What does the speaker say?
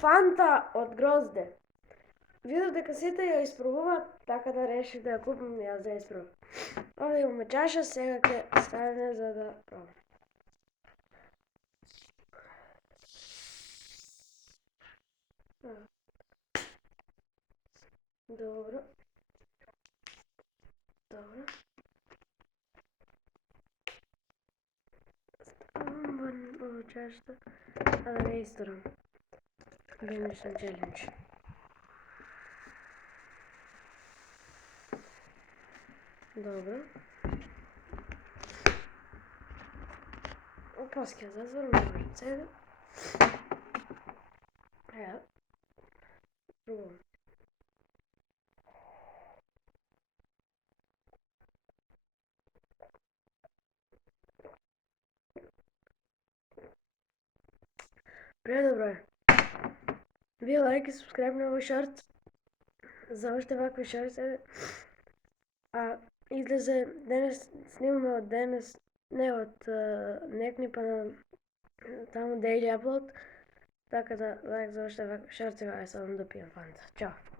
Фанта од грозде. Видов дека сите ја испробуваат, така да решив да ја купам и јас да ја испробам. Овде имаме чаша, сега ќе ставиме за да пробам. Добро. Добро. Ставам во чашата, а да не исторам. Денешен челендж. Добро. После ќе затворам ръцете. Еа. Пробам. Предобро е. Вие лайк и субскрайб на овој шорт за уште вакви шорти. А излезе денес, снимаме од денес, не од некни па на таму daily upload, така да лайк за уште вакви шорти, ај сега да допијам фанта. Чао!